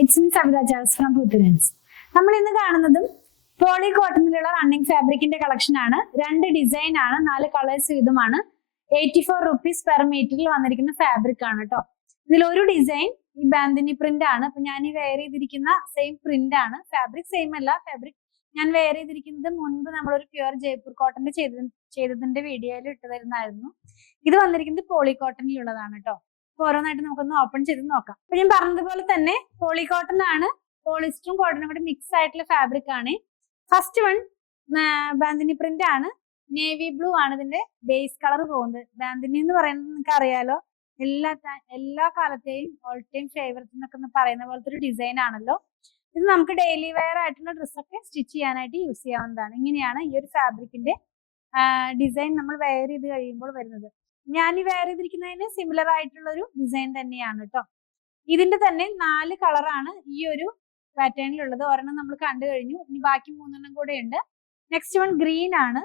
It's me Savitha Jas from Puthurans. നമ്മൾ ഇന്ന് കാണുന്നതും പോളി കോട്ടണിലുള്ള റണ്ണിങ് ഫാബ്രിക്കിന്റെ കളക്ഷൻ ആണ്. 2 ഡിസൈൻ ആണ്, 4 കളേഴ്സ് വീതമാണ്. 84 റുപ്പീസ് പെർ മീറ്ററിൽ വന്നിരിക്കുന്ന ഫാബ്രിക് ആണ് കേട്ടോ. ഇതിൽ ഒരു ഡിസൈൻ ഈ ബാന്തിനി പ്രിന്റ് ആണ്. അപ്പൊ ഞാൻ ഈ വെയർ ചെയ്തിരിക്കുന്ന സെയിം പ്രിന്റ് ആണ്. ഫാബ്രിക് സെയിം അല്ല, ഫാബ്രിക് ഞാൻ വെയർ ചെയ്തിരിക്കുന്നത് മുൻപ് നമ്മളൊരു പ്യുവർ ജയ്പൂർ കോട്ടന്റെ ചെയ്തതിന്റെ വീഡിയോയിൽ ഇട്ട് തരുന്നായിരുന്നു. ഇത് വന്നിരിക്കുന്നത് പോളി കോട്ടണിലുള്ളതാണ് കേട്ടോ. ഓരോന്നായിട്ട് നമുക്കൊന്ന് ഓപ്പൺ ചെയ്ത് നോക്കാം. അപ്പൊ ഞാൻ പറഞ്ഞതുപോലെ തന്നെ പോളി കോട്ടൺ ആണ്, പോളിസ്റ്ററും കോട്ടണും കൂടി മിക്സ് ആയിട്ടുള്ള ഫാബ്രിക് ആണ്. ഫസ്റ്റ് വൺ ബാന്തിനി പ്രിന്റ് ആണ്. നേവി ബ്ലൂ ആണ് ഇതിന്റെ ബേസ് കളർ പോകുന്നത്. ബാന്തിനി എന്ന് പറയുന്നത് നിങ്ങൾക്ക് അറിയാലോ, എല്ലാ കാലത്തെയും ഓൾ ടൈം ഫേവറേറ്റ് എന്നൊക്കെ പറയുന്ന പോലത്തെ ഒരു ഡിസൈൻ ആണല്ലോ. ഇത് നമുക്ക് ഡെയിലി വെയർ ആയിട്ടുള്ള ഡ്രസ്സൊക്കെ സ്റ്റിച്ച് ചെയ്യാനായിട്ട് യൂസ് ചെയ്യാവുന്നതാണ്. ഇങ്ങനെയാണ് ഈ ഒരു ഫാബ്രിക്കിന്റെ ഡിസൈൻ നമ്മൾ വെയർ ചെയ്ത് കഴിയുമ്പോൾ വരുന്നത്. ഞാൻ ഈ വെയർ ചെയ്തിരിക്കുന്നതിന് സിമിലർ ആയിട്ടുള്ള ഒരു ഡിസൈൻ തന്നെയാണ് കേട്ടോ. ഇതിന്റെ തന്നെ 4 കളറാണ് ഈ ഒരു പാറ്റേണിലുള്ളത്. ഒരെണ്ണം നമ്മൾ കണ്ടു കഴിഞ്ഞു, ഇനി ബാക്കി 3 കൂടെ ഉണ്ട്. നെക്സ്റ്റ് വൺ ഗ്രീൻ ആണ്,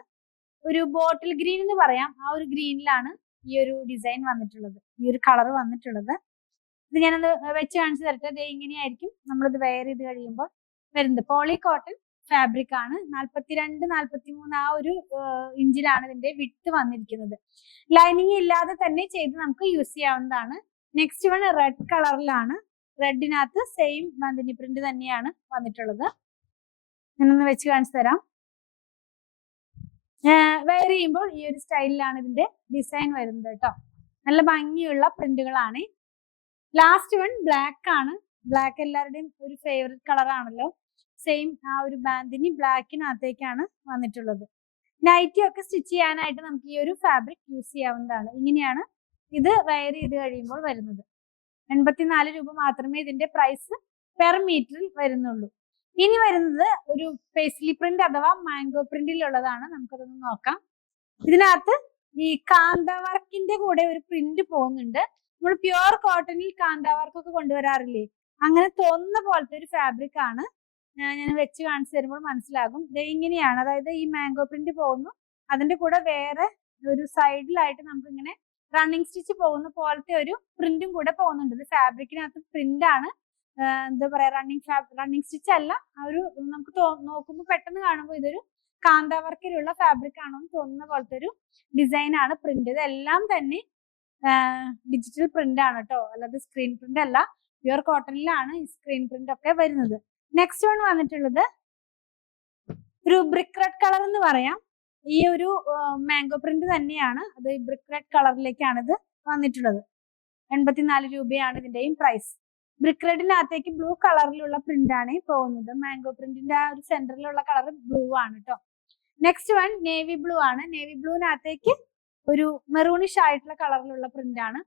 ഒരു ബോട്ടിൽ ഗ്രീൻ എന്ന് പറയാം. ആ ഒരു ഗ്രീനിലാണ് ഈ ഒരു ഡിസൈൻ വന്നിട്ടുള്ളത്, ഈ ഒരു കളർ വന്നിട്ടുള്ളത്. ഇത് ഞാനത് വെച്ച് കാണിച്ചു തരട്ടെ. ഇത് ഇങ്ങനെയായിരിക്കും നമ്മളിത് വെയർ ചെയ്ത് കഴിയുമ്പോൾ വരുന്നത്. പോളി കോട്ടൺ ഫാബ്രിക് ആണ്. 42-43 ആ ഒരു ഇഞ്ചിലാണ് ഇതിന്റെ വിഡ്ത് വന്നിരിക്കുന്നത്. ലൈനിങ് ഇല്ലാതെ തന്നെ ചെയ്ത് നമുക്ക് യൂസ് ചെയ്യാവുന്നതാണ്. നെക്സ്റ്റ് വൺ റെഡ് കളറിലാണ്. റെഡിനകത്ത് സെയിം ബാന്തിനി പ്രിന്റ് തന്നെയാണ് വന്നിട്ടുള്ളത്. ഞാനൊന്ന് വെച്ച് കാണിച്ചു തരാം. വെയർ ചെയ്യുമ്പോൾ ഈ ഒരു സ്റ്റൈലിലാണ് ഇതിന്റെ ഡിസൈൻ വരുന്നത് കേട്ടോ. നല്ല ഭംഗിയുള്ള പ്രിന്റുകളാണ്. ലാസ്റ്റ് വൺ ബ്ലാക്ക് ആണ്. ബ്ലാക്ക് എല്ലാവരുടെയും ഒരു ഫേവറേറ്റ് കളർ ആണല്ലോ. സെയിം ആ ഒരു ബാന്തിനി ബ്ലാക്കിനകത്തേക്കാണ് വന്നിട്ടുള്ളത്. നൈറ്റി ഒക്കെ സ്റ്റിച്ച് ചെയ്യാനായിട്ട് നമുക്ക് ഈ ഒരു ഫാബ്രിക് യൂസ് ചെയ്യാവുന്നതാണ്. ഇങ്ങനെയാണ് ഇത് വെയർ ചെയ്ത് കഴിയുമ്പോൾ വരുന്നത്. 84 രൂപ മാത്രമേ ഇതിന്റെ പ്രൈസ് പെർ മീറ്ററിൽ വരുന്നുള്ളൂ. ഇനി വരുന്നത് ഒരു പേസ്ലി പ്രിന്റ് അഥവാ മാംഗോ പ്രിന്റിലുള്ളതാണ്. നമുക്കതൊന്ന് നോക്കാം. ഇതിനകത്ത് ഈ കാന്ത വർക്കിന്റെ കൂടെ ഒരു പ്രിന്റ് പോകുന്നുണ്ട്. നമ്മൾ പ്യുവർ കോട്ടണിൽ കാന്ത വർക്ക് ഒക്കെ കൊണ്ടുവരാറില്ലേ, അങ്ങനെ തോന്നുന്ന പോലത്തെ ഒരു ഫാബ്രിക് ആണ്. ഞാൻ വെച്ച് കാണിച്ചു തരുമ്പോൾ മനസ്സിലാകും. ഇങ്ങനെയാണ്, അതായത് ഈ മാംഗോ പ്രിന്റ് പോകുന്നു, അതിന്റെ കൂടെ വേറെ ഒരു സൈഡിലായിട്ട് നമുക്ക് ഇങ്ങനെ റണ്ണിങ് സ്റ്റിച്ച് പോകുന്ന ഒരു പ്രിന്റും കൂടെ പോകുന്നുണ്ട്. ഇത് ഫാബ്രിക്കിനകത്ത് പ്രിന്റ് ആണ്, എന്താ പറയാ, റണ്ണിങ് സ്റ്റിച്ച് അല്ല. ആ ഒരു നമുക്ക് നോക്കുമ്പോൾ പെട്ടെന്ന് കാണുമ്പോൾ ഇതൊരു കാന്ത വർക്കിലുള്ള ഫാബ്രിക് ആണോ എന്ന് തോന്നുന്ന പോലത്തെ ഒരു ഡിസൈൻ ആണ് പ്രിന്റ്. ഇതെല്ലാം തന്നെ ഡിജിറ്റൽ പ്രിന്റ് ആണ് കേട്ടോ, അല്ലാതെ സ്ക്രീൻ പ്രിന്റ് അല്ല. പ്യുവർ കോട്ടണിലാണ് ഈ സ്ക്രീൻ പ്രിന്റ് ഒക്കെ വരുന്നത്. നെക്സ്റ്റ് വൺ വന്നിട്ടുള്ളത് ഒരു ബ്രിക്ക് റെഡ് കളർ എന്ന് പറയാം. ഈ ഒരു മാംഗോ പ്രിന്റ് തന്നെയാണ്, അത് ബ്രിക്ക് റെഡ് കളറിലേക്കാണ് ഇത് വന്നിട്ടുള്ളത്. 84 രൂപയാണ് ഇതിന്റെയും പ്രൈസ്. ബ്രിക്ക് റെഡിനകത്തേക്ക് ബ്ലൂ കളറിലുള്ള പ്രിന്റ് ആണ് പോകുന്നത്. മാംഗോ പ്രിന്റിന്റെ ആ ഒരു സെന്ററിലുള്ള കളർ ബ്ലൂ ആണ് കേട്ടോ. നെക്സ്റ്റ് വൺ നേവി ബ്ലൂ ആണ്. നേവി ബ്ലൂവിനകത്തേക്ക് ഒരു മെറൂണിഷ് ആയിട്ടുള്ള കളറിലുള്ള പ്രിന്റ് ആണ്.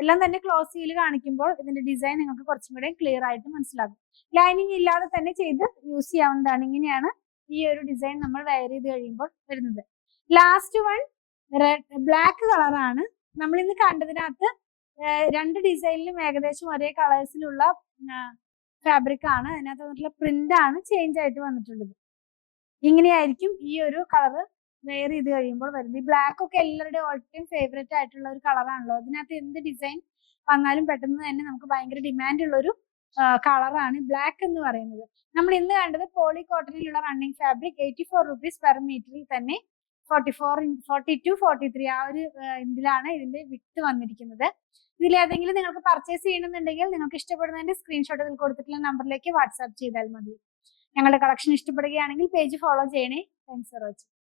എല്ലാം തന്നെ ക്ലോസ് ചെയ്ത് കാണിക്കുമ്പോൾ ഇതിന്റെ ഡിസൈൻ നിങ്ങൾക്ക് കുറച്ചും കൂടെ ക്ലിയർ ആയിട്ട് മനസ്സിലാകും. ലൈനിങ് ഇല്ലാതെ തന്നെ ചെയ്ത് യൂസ് ചെയ്യാവുന്നതാണ്. ഇങ്ങനെയാണ് ഈ ഒരു ഡിസൈൻ നമ്മൾ വെയർ ചെയ്ത് കഴിയുമ്പോൾ വരുന്നത്. ലാസ്റ്റ് വൺ റെഡ് ബ്ലാക്ക് കളറാണ്. നമ്മൾ ഇന്ന് കണ്ടതിനകത്ത് 2 ഡിസൈനിലും ഏകദേശം ഒരേ കളേഴ്സിലുള്ള ഫാബ്രിക് ആണ്. അതിനകത്ത് വന്നിട്ടുള്ള പ്രിന്റ് ആണ് ചേഞ്ച് ആയിട്ട് വന്നിട്ടുള്ളത്. ഇങ്ങനെയായിരിക്കും ഈ ഒരു കളറ് വെയർ ചെയ്ത് കഴിയുമ്പോൾ വരുന്നത്. ഈ ബ്ലാക്ക് ഒക്കെ എല്ലാവരുടെയും ഓൾ ടൈം ഫേവറേറ്റ് ആയിട്ടുള്ള ഒരു കളറാണല്ലോ. അതിനകത്ത് എന്ത് ഡിസൈൻ വന്നാലും പെട്ടെന്ന് തന്നെ നമുക്ക് ഭയങ്കര ഡിമാൻഡ് ഉള്ള ഒരു കളറാണ് ബ്ലാക്ക് എന്ന് പറയുന്നത്. നമ്മൾ ഇന്ന് കണ്ടത് പോളി കോട്ടണിലുള്ള റണ്ണിങ് ഫാബ്രിക് 84 റുപ്പീസ് പെർ മീറ്ററിൽ തന്നെ 42-43 ആ ഒരു ഇതിലാണ് ഇതിന്റെ വിഡ്ത് വന്നിരിക്കുന്നത്. ഇതിലേതെങ്കിലും നിങ്ങൾക്ക് പർച്ചേസ് ചെയ്യണമെന്നുണ്ടെങ്കിൽ നിങ്ങൾക്ക് ഇഷ്ടപ്പെടുന്നതിന്റെ സ്ക്രീൻഷോട്ട് ഇതിൽ കൊടുത്തിട്ടുള്ള നമ്പറിലേക്ക് വാട്സാപ്പ് ചെയ്താൽ മതി. ഞങ്ങളുടെ കളക്ഷൻ ഇഷ്ടപ്പെടുകയാണെങ്കിൽ പേജ് ഫോളോ ചെയ്യണേ. Thanks for watching.